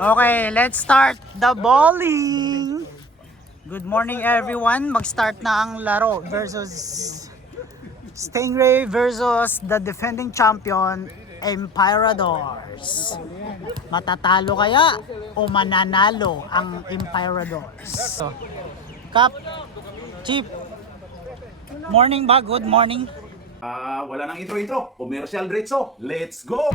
Okay, let's start the bowling. Good morning everyone. Mag-start na ang laro versus Stingray versus the defending champion Emperadors. Matatalo kaya o mananalo ang Emperadors? So, Kap, Chief, morning ba? Good morning. Wala nang intro. Commercial diretso. Let's go!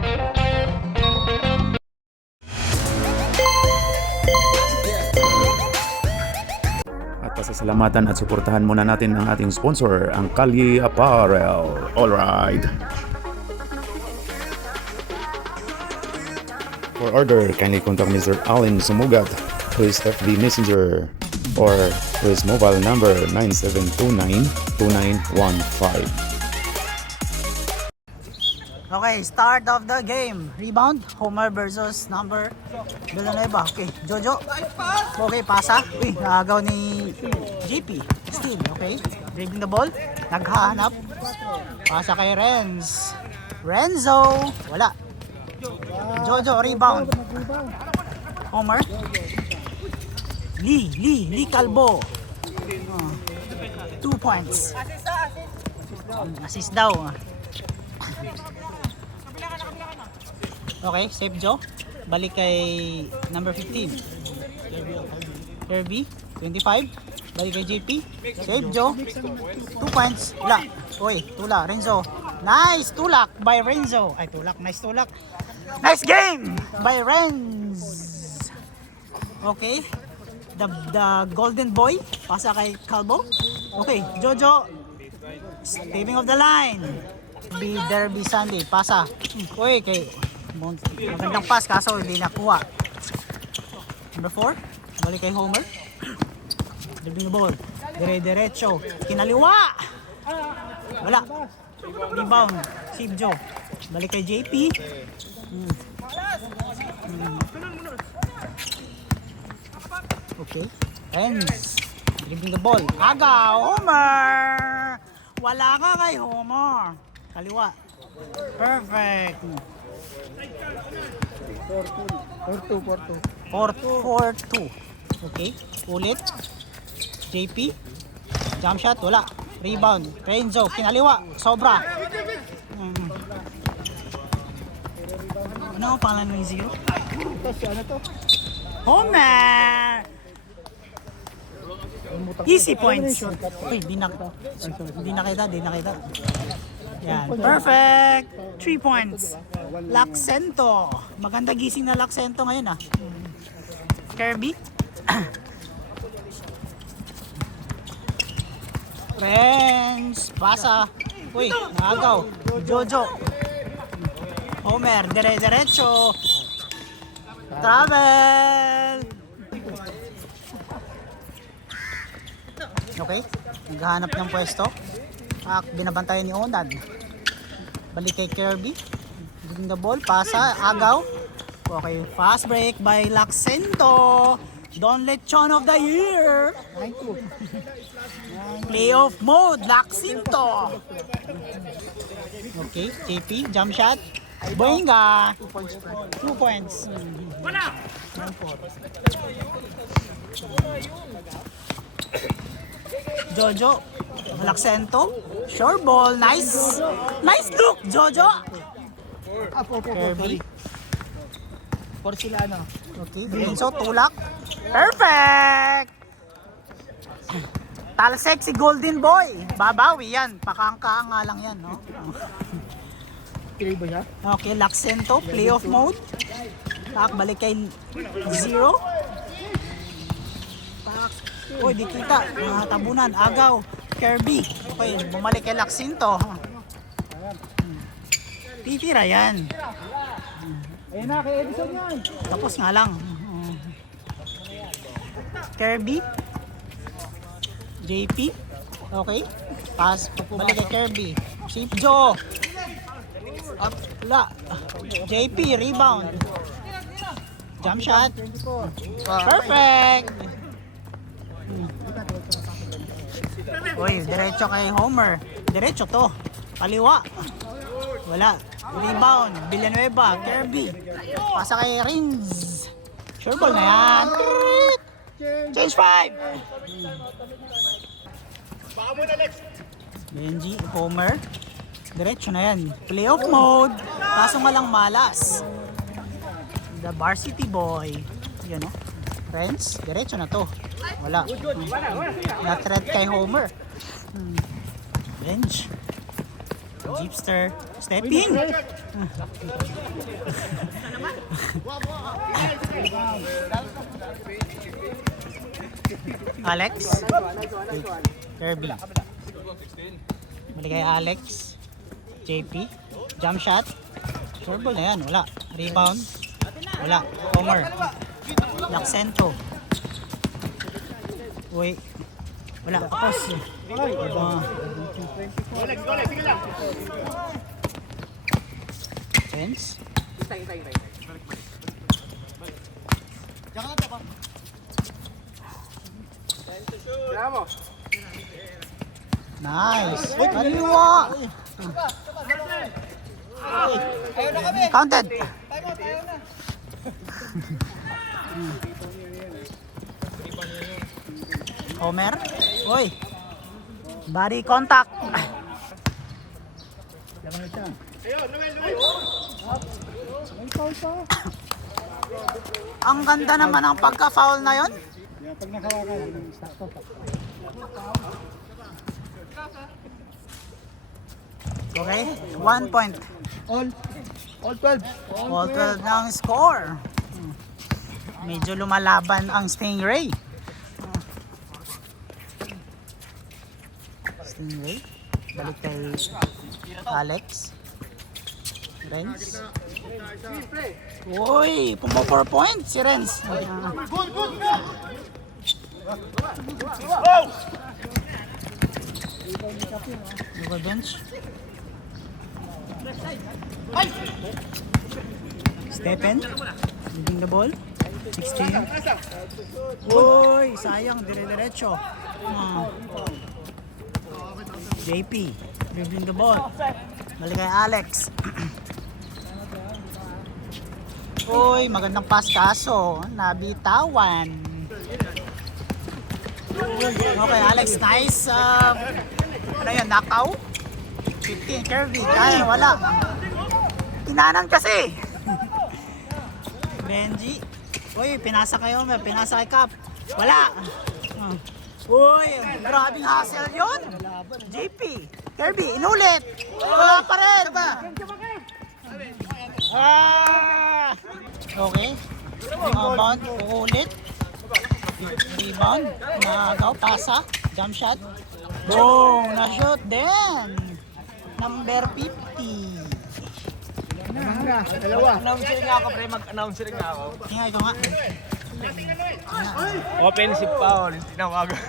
At pasasalamatan at suportahan muna natin ang ating sponsor, ang Kalye Apparel. Alright. For order, kindly contact Mr. Allen Sumugat to his FB Messenger or to his mobile number 9729-2915. Okay, start of the game. Rebound, Homer versus number Villanueva. Okay, Jojo. Okay, pasa. Uy, naagaw ni JP. Steal, okay. Dribbling the ball. Naghahanap. Pasa kay Renz. Renzo. Wala. Jojo, rebound. Homer. Lee Calvo. 2 points. Assist daw. Okay, save Joe. Balik kay number 15. Kirby, 25. Balik kay JP. Save Joe. 2 points. Tula. Uy, tula. Renzo. Nice tulak by Renzo. Ay, tulak. Nice tulak. Nice game by Renz. Okay. The golden boy. Pasa kay Calvo. Okay, Jojo. Saving of the line. Derby Sunday. Pasa. Uy, kay magandang pass kaso hindi nakuha. Number 4, balik kay Homer. Dribbling the ball. Diretso. Kinaliwa! Wala. Rebound. Save Joe. Balik kay JP. Okay. Renz. Dribbling the ball. Aga! Homer! Wala ka kay Homer. Kaliwa. Perfect. 4-2. Okay. Ulit. JP. Jump shot. Wala. Rebound. Renzo. Kinaliwa. Sobra. Ano ang pangalan ng 0? Homer! Easy points. Uy, di nakita. Yan. Perfect! 3 points. Laksento. Maganda gising na Laksento ngayon ah. Kirby. Renz. Pasa. Uy, naagaw. Jojo. Homer. Diretso. Travel. Okay. Naghahanap ng pwesto. Binabantayan ni Onad. Balik kay Kirby. Giving the ball. Pasa. Agaw. Okay. Fast break by Laksento. Don Lechon of the year. Playoff mode. Laksento. Okay. JP. Jump shot. Boinga. 2 points. Jojo. Laksento. Short ball. Nice look, Jojo. Kirby. Okay. Renzo, tulak. Perfect. Talsek si Golden Boy. Babawi yan. Pakangka lang yan, no? Okay, Laksento. Playoff mode. Balik kay 0. Uy, di kita. Tabunan. Agaw. Kirby. Okay, bumalik kay Laksento. Titira yan. Ayun na, kay Edison yan. Tapos nga lang. Kirby. JP. Okay. Pass. Balik kay Kirby. Save Joe. Up. Wala. JP. Rebound. Jump shot. Perfect. Uy, diretso kay Homer. Diretso to. Kaliwa. Wala. Rebound. Villanueva. Kirby. Pasa kay Renz. Sure ball na yan. Change 5. Benji, Homer. Diretso na yan. Playoff mode. Kaso nga lang malas. The varsity boy. Yan o. Friends, diretso na to. Wala. Na-threat kay Homer. Bench. Jeepster. Stepping. Alex. Kirby. Balik kay Alex. JP. Jump shot. Sure ball na yan. Wala. Rebound. Wala. Homer. Laksento. Uy. Wala. Tapos. Fence. Nice. Kaliwa. Counted. Homer. Oy. Body contact. Ang ganda naman ang pagka-foul na yon. Pag nakawakan, sakto pa. Okay, 1 point. All 12. All 12 na ang score. Medyo lumalaban ang Stingray. Stingray. Balik kay Alex. Renz. Uy, pumpa 4 points si Renz. Local bench. Stephen. Leading the ball. 16. Uy, sayang. Dire-diretso. JP. Dribbling the ball. Balik kay Alex. Uy, magandang pass kaso. Nabitawan. Okay, Alex. Nice. Ano yun? Knockout? 15. Kirby. Kaya wala. Tinanan kasi. Benji. Uy, pinasa kayo. Pinasa kay Cap. Wala. Uy, grabing hustle yun. JP. Kirby, inulit. Wala pa rin. Okay. Rebound, uulit. Rebound. Nagaw, pasa. Jump shot. Boom! Na-shoot din. Number 50. Dalawa. Announcer nga ako, pre. Mag-announcer nga ako. Tingnan ito nga. Offensive foul. Tinawagan.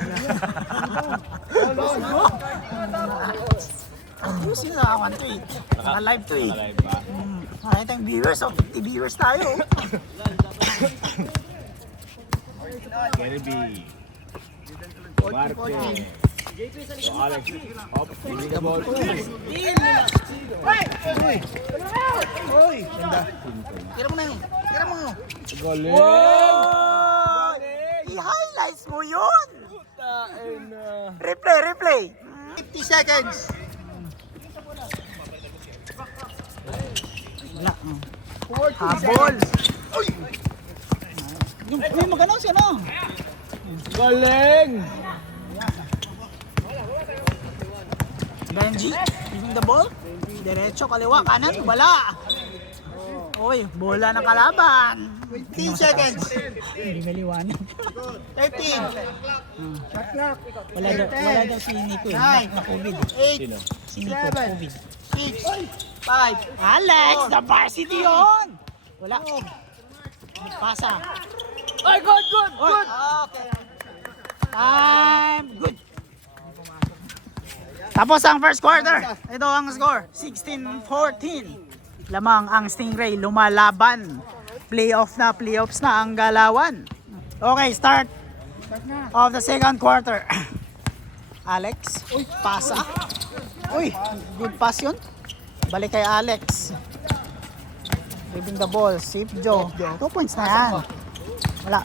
Ayos yun na ako to eh. Naka-live to eh. Live ba? Nakita yung viewers, 50 viewers tayo. Kirby. Marco. Alex. Hop. Hindi ka ball. Oy, ganda. Tira mo na yun. Tira mo. Galing. Wow! I-highlights mo yun. Replay. 50 seconds. Wala. Habol. Uy, mag-announce yan ah. Galing. Benji, giving the ball. Diretso, kaliwa, kanan, wala. Uy, bola ng kalaban. 15 seconds. Hindi maliwanag. 13. Shot clock. Wala daw si Nico eh. Na COVID. 8. Si Nico, 7. COVID. 6. 5. Alex, the varsity yun! Wala. Pasa. Ay, good. Okay. Time. Good. Tapos ang first quarter. Ito ang score. 16-14. Lamang ang Stingray lumalaban. Playoffs na ang galawan. Okay, start of the second quarter. Alex. Uy, pasa. Uy, good pass yun. Balik kay Alex. Giving the ball. Sip Joe. 2 points na yan. Wala.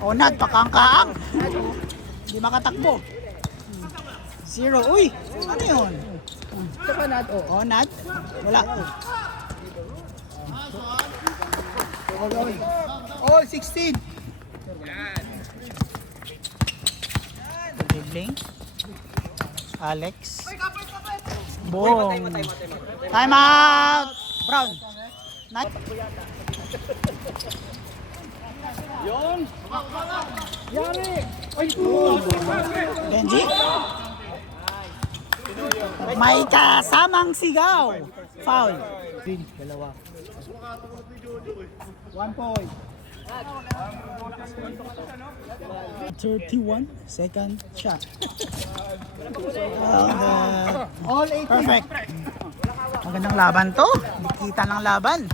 Onad, pakangkaang. Hindi makatakbo. 0. Uy, ano yun? Onad. Wala. Oh, 16. Dribbling. Alex. Boom. Time out. Brown. Nice. Benji. May kasamang sigaw. Foul. 1 point. 31 second shot. All 18. Perfect. Magandang laban to. Kita ng laban.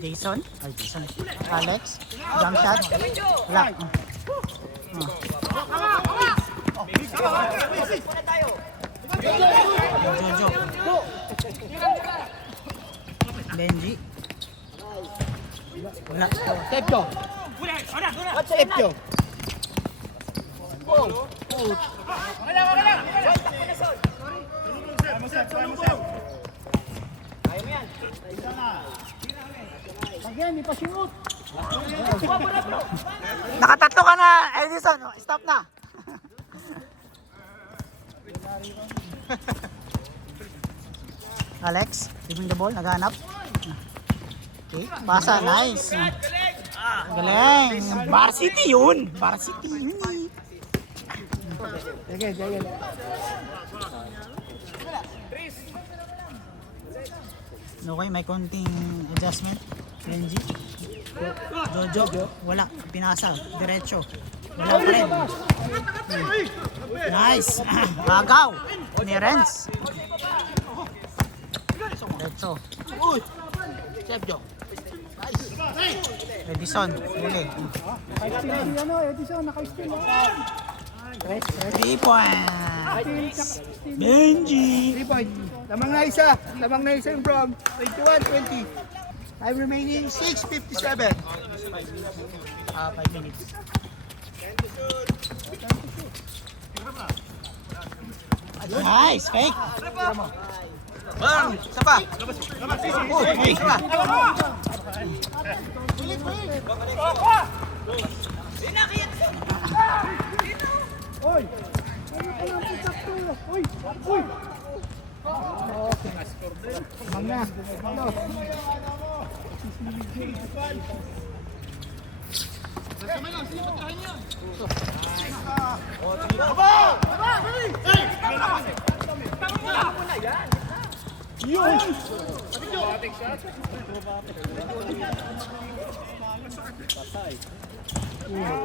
Jason. Ay, Jason. Alex. Jump shot. Wala. Jojo. Benji. Wala. Tepjo. Tepjo. Nakatatlo ka na, Edison. Stop na. Alex, giving the ball, naghanap. Okay, pasa, nice. Galing. Varsity yun. Varsity yun. Sige. Okay, may konting adjustment. Benji. Jojo. Wala. Pinasa. Diretso. Wala pa rin. Nice. Bagaw. Ni Renz. Diretso. Tepjo. Edison. Uli. Edison, naka-steal. 3 points. Benji. 3 point. Lamang na isa yung from 21-20. Time remaining 6:57. 5 minutes. Nice. Fake. Bang! Isa pa! Okay.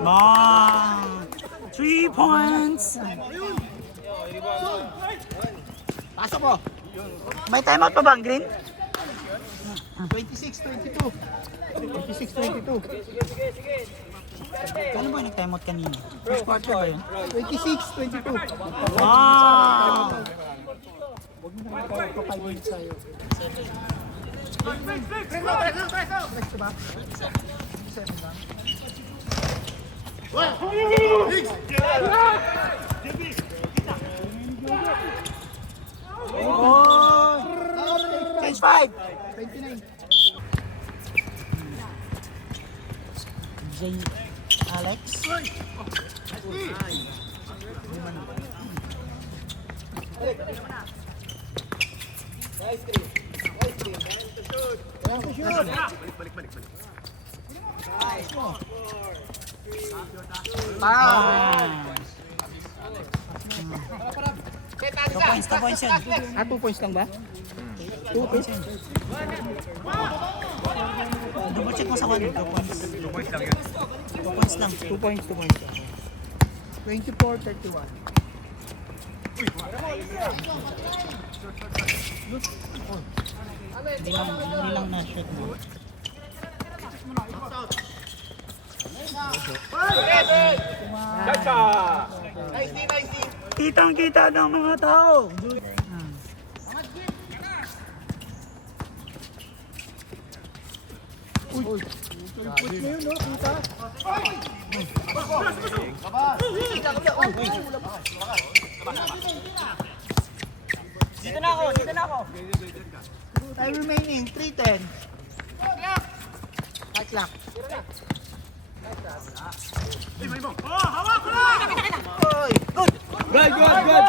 Bang! 3 points. Pasok mo! May timeout pa bang, Green? 26-22. 26-22. Ano ba yung nag-timeout kanina? First quarter ba yun? 26-22. Wow! Oh! Change 5! 29. J. Alex. Two points yan. 2 points lang ba? 2 points yan. Double check mo sa 1. 2 points. 2 points lang yan. 2 points lang. 2 points. 24-31. Hindi lang na-shoot mo. Kitang-kita ng mga tao. Dito na ako. Time remaining, 3:10. Right clock. Oy! Good, good, good.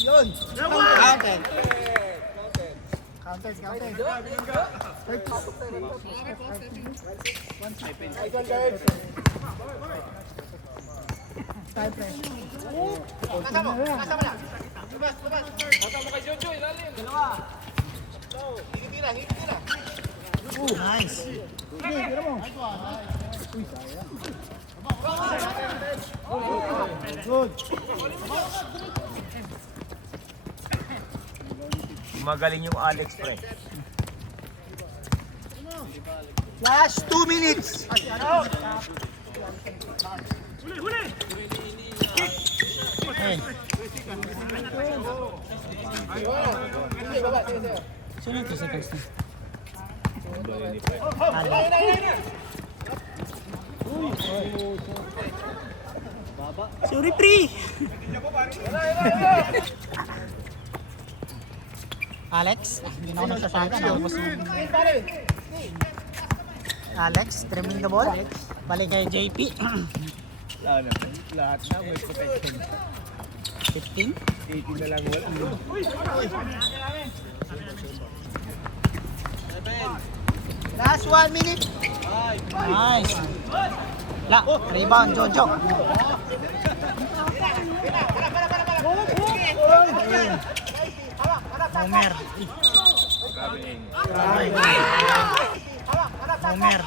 Yun! Counted. Time pressure. Nice. Magaling yung Alex, pre. Last 2 minutes. Ayun. Sino ito sa first na? Sorry, pre! Alex? Hindi na ako nagsasaga. Nakapos yung... Alex, trimming the ball. Balik kay JP. Lahat na may protection. 15. 80 na lang wala. Last 1 minute. Nice. La, rebound, Jojo. Homer. Homer.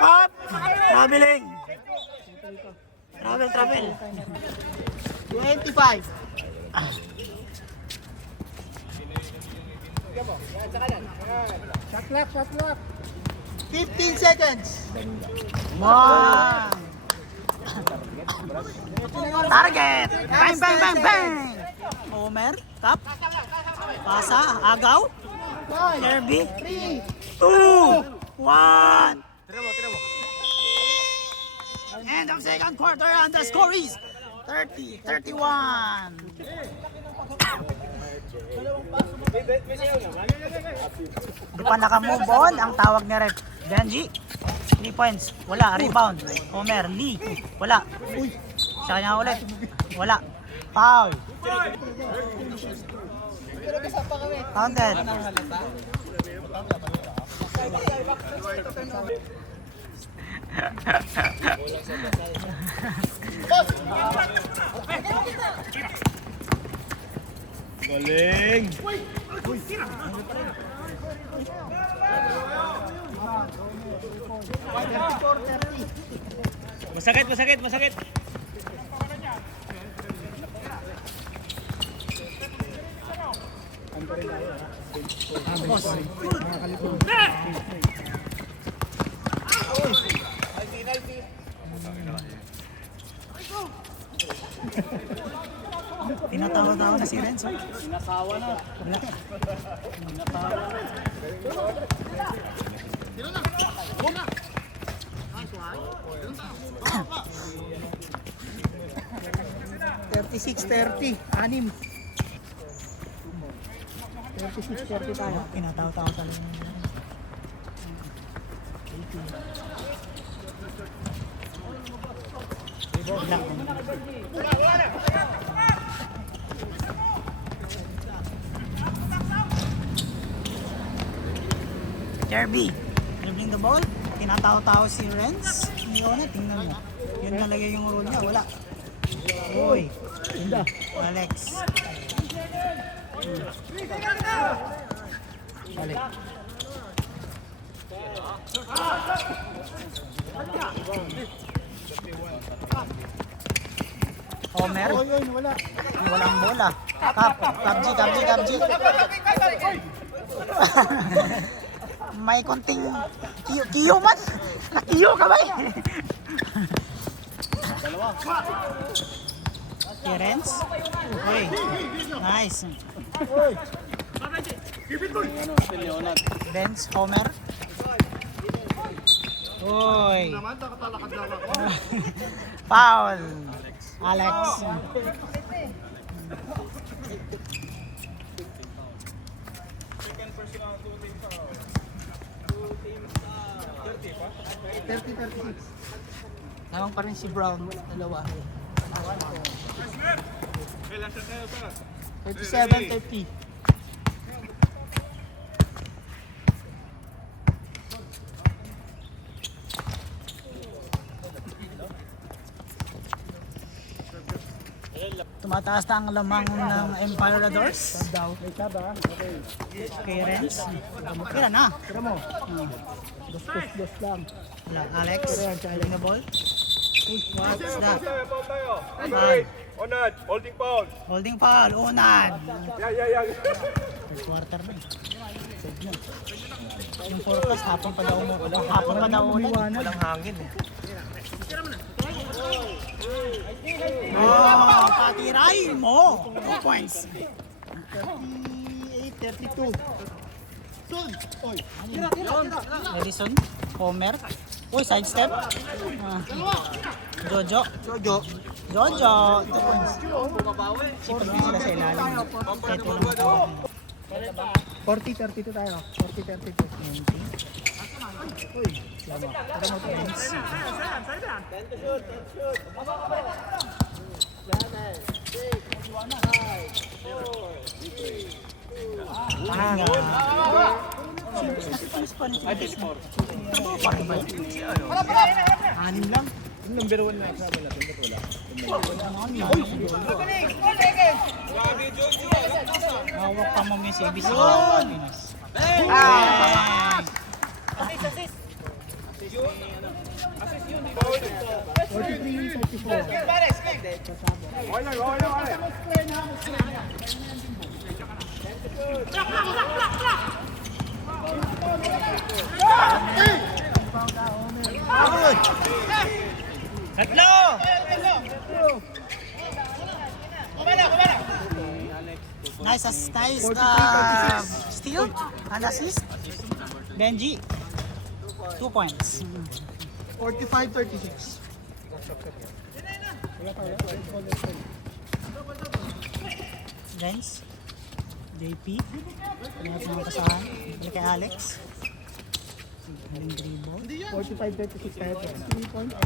Pop! Traveling! Travel. 25. Shot clock. 15 seconds. One! Target! Bang! Homer, tap. Pasa, agaw. Kirby. 2, 1. End of second quarter and the score is 30-31. Hindi pa naka-move on ang tawag ni Ref. Benji, 3 points. Wala. Rebound. Homer, Lee. Wala. Sa kanya ulit. Wala. Foul. Counted. Galing! Masakit! Tinatawa-tawa na si Renzo. Sinasawa na. Wala. 36-30. 6. 36-30 tayo. Tinatawa-tawa talaga. Derby, dribbling the ball. Tinatawa-tawa si Renz. Hindi ako na, tingnan mo. Yun talaga yung rule niya, wala. Uy, Alex. Balik. Homer. Oy, oy, wala. Walang bola. Kapji. May konting kiyo man. Nakiyo ka ba eh? Terence. Okay. Nice. Benz, Homer. Uy. Foul. Alex. Tawang pa rin si Brown. Dalawa. 37-30. Tumataas na ang lamang ng Empire Adors. Daw. May saba. Okay. Kay Renz. Kira na. Tira mo. Dos lang. Wala. Alex. Holding the ball. What's that? Okay. Onad, holding foul. Holding foul. Unad. Yeah. Third quarter na. Yung forecast, hapon pa daw ulit. Walang hangin eh. Oh, patirahin mo. 2 points. 38-32. Oy. Edison. Homer. Uy, sidestep. Jojo. 2 points. Sipag din sila sa ilalim. Kahit walang matawag. 40-32 tayo. 40-32. Uy. Tara mo, Benz. Anim lang. Yung number 1 na exam natin, ba't wala? Hawak pa mo yung CBC. Assist. 43-34. Tatlo! Nice steal and assist. Benji, 2 points. 45-36. Renz, JP, lahat ng kasahan. Balik kay Alex. Galing dribble. 45-36 tayo. 3 points.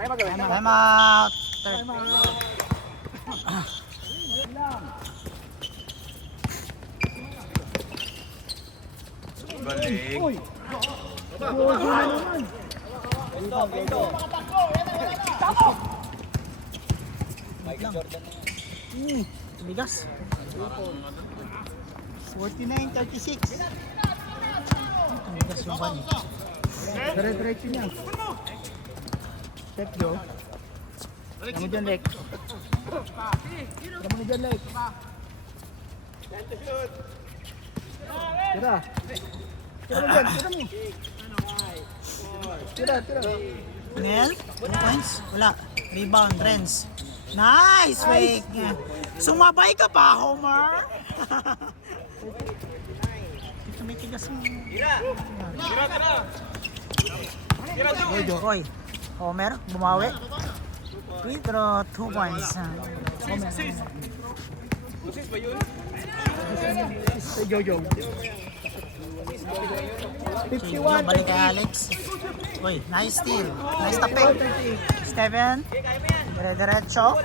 Time out. Galing. Uy! Yoyo na naman. Bigas. 49-36. Bigas yung bali. Dire-diretso niya. Step Joe. Tira mo dyan, Lek. Tira mo na dyan, Lek. Tira. Tira mo dyan, tira mo. Tira. Nel, 2 points. Wala. Rebound, Renz. Nice, fake. Sumabay ka pa, Homer. Ito may tigas mo. Oy, Homer, bumawi. Free throw, 2 points. Homer. Say Jojo. Jojo, balik kay Alex. Uy, nice steal. Nice tapik. Steven, dire-diretso.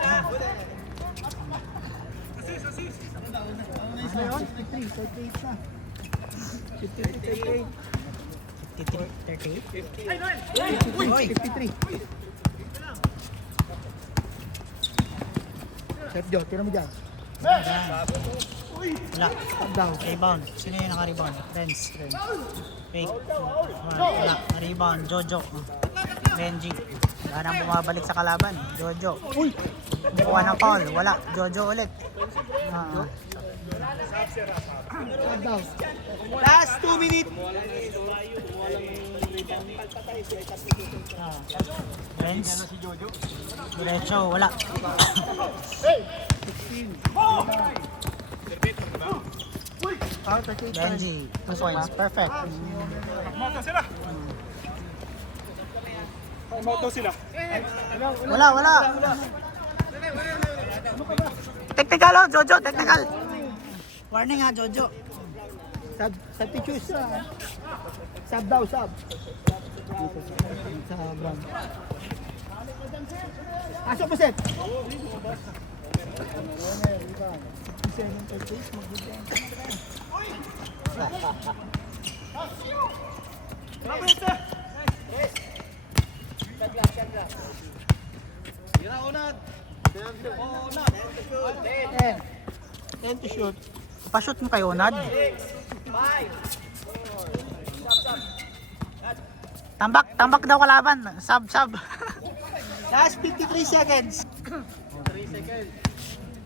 Ano yun? 53, 38 na. 53, 38. Oy. 53. Sergio, tira mo dyan. Wala. Up down. Rebound. Sino yung naka-rebound? Renz. Fake. Wala. Rebound. Jojo. Benji. Wala nang bumabalik sa kalaban. Jojo. Kuha ng foul. Wala. Jojo ulit. Up down. Last 2 minutes. Renz. Diretso. Wala. Benji. 2 points. Perfect. Moto sila. Wala. Technical oh, Jojo. Technical. Warning ha, Jojo. Substitute siya. Sub daw, sub. Sa ground. Asok mo, Seth. Ten to shoot. Pa-shoot mo kayo, Nad. Tambak daw kalaban. Sub. Last 53 seconds.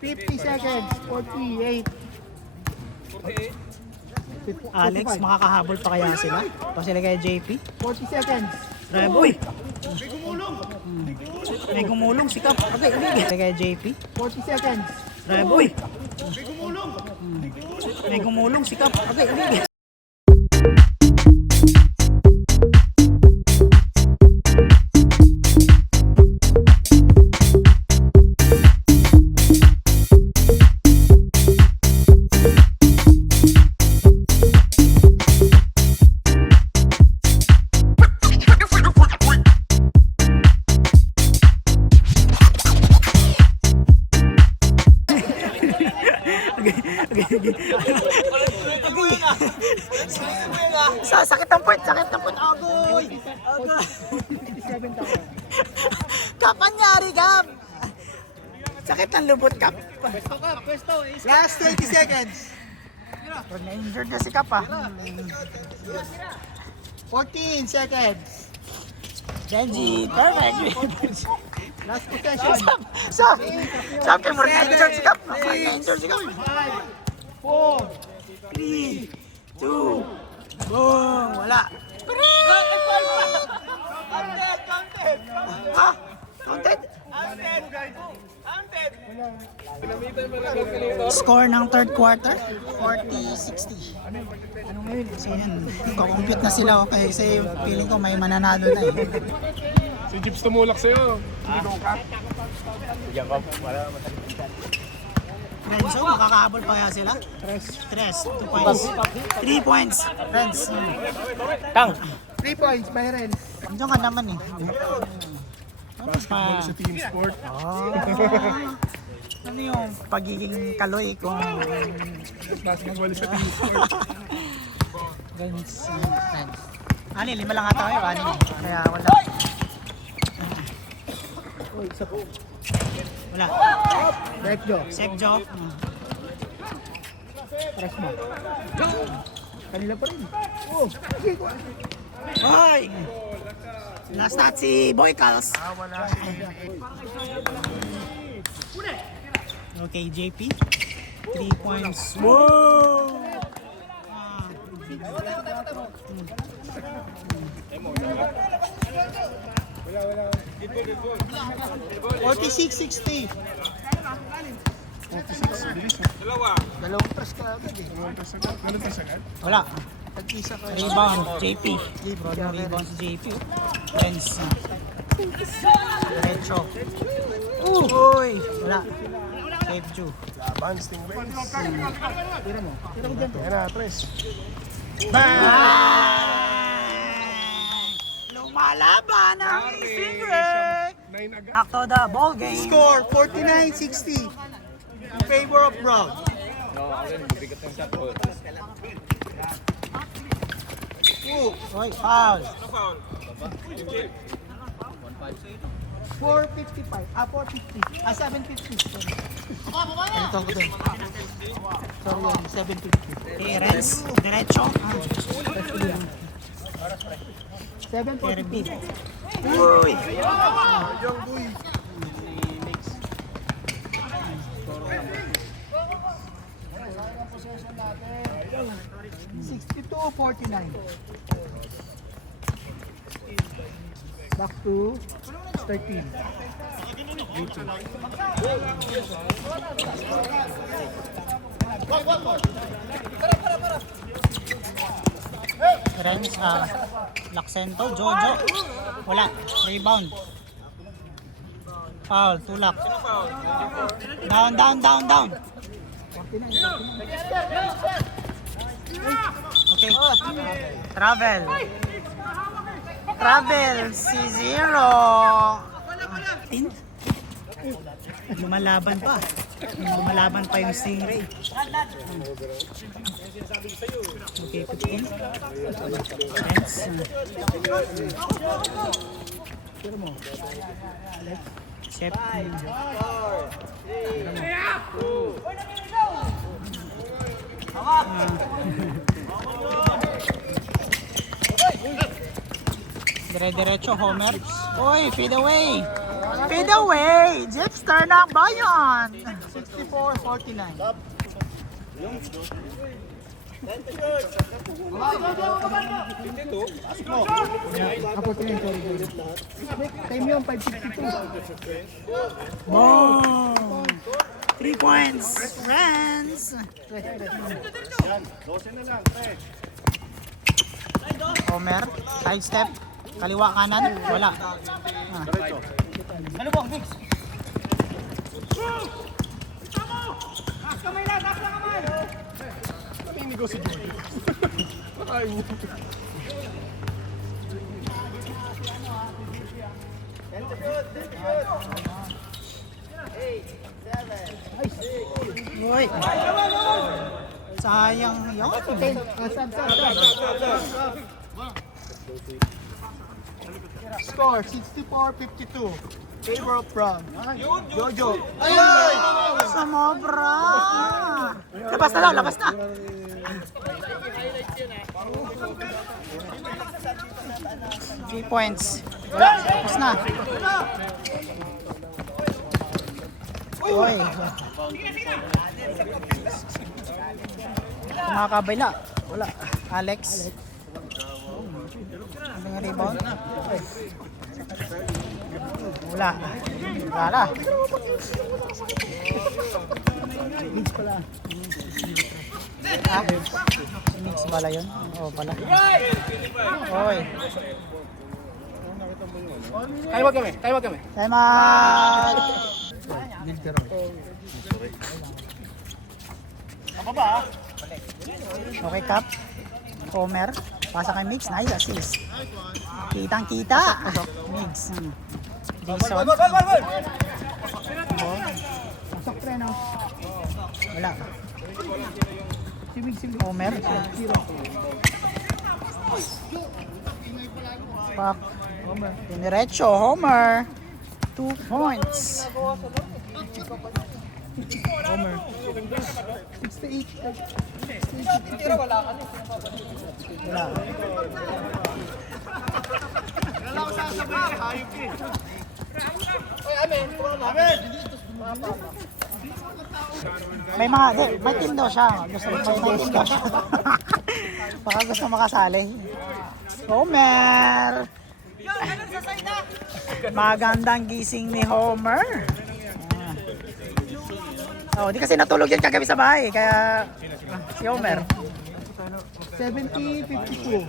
50 seconds. 48. Alex, makakahabol pa kaya sila? O sila kay JP? 40 seconds. Uy! May gumulong si Kap. Okay. Sila kay JP? 40 seconds. Uy! May gumulong si Kap. Okay. Sakit ng point. Agoy! 57 tayo. Kapanyari, Kap! Sakit ng lubot, Kap. Last 30 seconds. Pag na-injured na si Kap, ah. 14 seconds. Benji, perfect. Last possession. Sabi mo rin na-injured si Kap. Na-injured si Kap. 4. 3, 2, boom! Wala. Ha? Counted? Score ng third quarter, 40-60. Kasi yun, kukompute na sila. Okay, kasi feeling ko may mananalo na eh. Si Jeeps tumulak sa'yo. Renzo, makakahabol pa kaya sila? 3, 2 points. 3 points, Renz. 3 points by Renz. Andiyan ka naman eh. Ano pa? Sa team sport. Ano yung pagiging kaloy kung Basketball sa team sport. Renz. Ani, 5 lang ata kayo, ani. Kaya wala. Wala. Sergio. Sergio. Press mo. Kanila pa rin. Oh. Hoy! Last stat si Boy Cals. Okay, JP. 3 points. Whoa! 46-60. 46. Dalawang press ka agad eh. Wala. Tag-isa ka. Rebound, JP. Broad na rebound si JP. Renz. Diretso. Uy! Wala. Save Ju. Laban, Stingrays. Tira mo. Tira mo dyan. Yan na, press. Lumalaban ang Stingray! 9 agad. Back to the ball game. Score 49-60 in favor of Brown. No, ako rin, bigat ng shot. Oh. Oy, foul. 455. 450. 750. Ito ko din. Sorry, 750. Okay, Renz, diretso. 742. Uy! $62.49. Back to 13. Renz, Laksento, Jojo. Wala, rebound. Foul, tulak. Down. Okay. Travel, C0. Lumalaban pa yung Stingray. Okay, 15. Renz. Chef. Dire-diretso, Homer. Oy, feed away! Feed away! Jipster na ba yun? 64.49. Ako ito yung sorry. Time yun, 562. Boom! 3 points! Friends! Homer, side step. Kaliwa kanan, wala. Ano bang mix? Hindi ko si Jordan. Ay, Uy! Sayang yun. Score 64-52. Favor from Jojo. Sumobra! Labas na daw, labas na! Three points. Wala, tapos na. Uy. Kumakabila. Wala. Alex. Ano yung rebound? Wala. Wala. Mix pala. Ah, mix pala yun? Oo pala. Oy. Tayo kami. Time out! Okay, Cap. Homer. Pasa kay Mix. Nice assist. Kitang-kita. Mix. Jason. Pasok pre, no? Wala. Si Homer. Pak. Diretso. Homer. 2 points. Homer. 68. Wala. May team daw siya. May team daw siya. Baka gusto makasali. Homer! Magandang gising ni Homer. Oh, di kasi natulog yan kagabi sa bahay. Kaya si Homer. 70-52.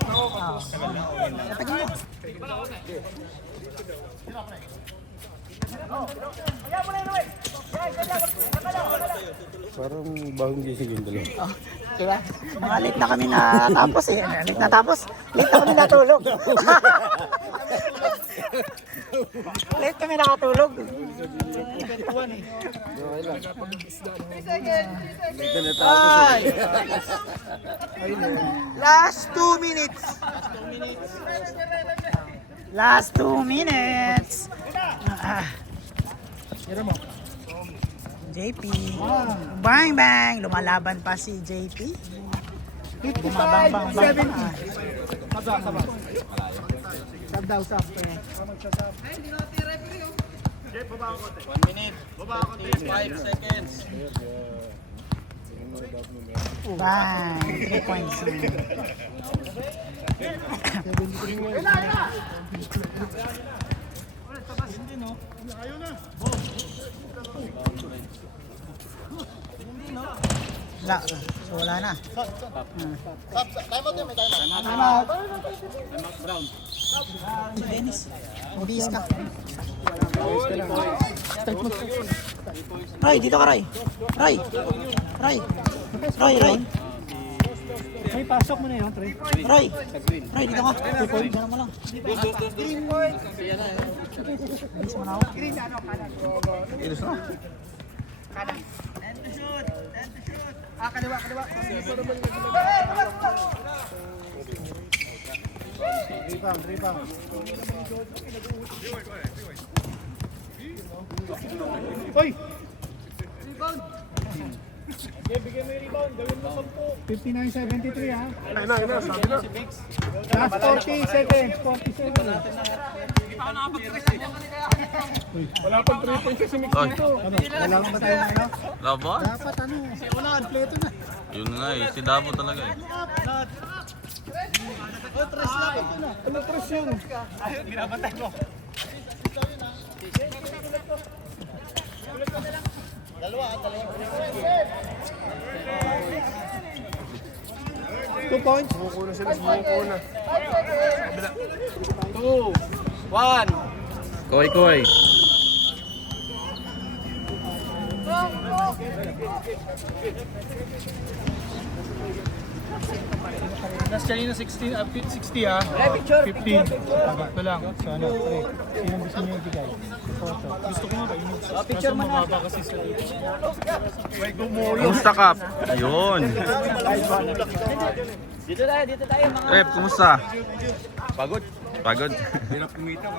Parang bagong gising yung dalawa. Oh, diba? Mga late na kami natapos eh. Late na kami natulog. Late kami nakatulog. Ay! Last 2 minutes. Last 2 minutes. Ah. JP. Bang bang. Lumalaban pa si JP. 55, 70. Sab daw, sab. Bang. 3 points. Wala. So wala na. Time out. Dennis. Mabihis ka. Ray, dito ka Ray. Ray. Ray. Ray, Ray. May pasok mo na yun, Trey. Ray. Ray, dito ka. Diyan mo lang. Green board. Bilis mo na ako. Green, ano, kanan. Ilos na. Kanan. End to shoot. End to shoot. Ah, kaliwa, kaliwa. Rebound, rebound. Hoy! Rebound! Bigyan mo yung rebound, gawin mo 10. 59-73 ha. Ay na, sabi na. Last 40 seconds, 40 seconds. Wala pang 3 points si Mix dito. Wala ba tayo na ano? Laba? Dapat ano, wala, kompleto na. Yun nga eh, si Davo talaga eh. Ano press yun? Two points. Sumuko na sila, sumuko na. 2, 1. Koy, koy. Last kanina 60 ha. 15. Ito lang. Sana. Sino gusto niyo ibigay? Gusto ko nga ba? Picture mo na. Kasi sa may gumulong. Kumusta Kap? Ayun. Dito tayo mga. Rep, kumusta? Pagod? Pagod. Hirap kumita.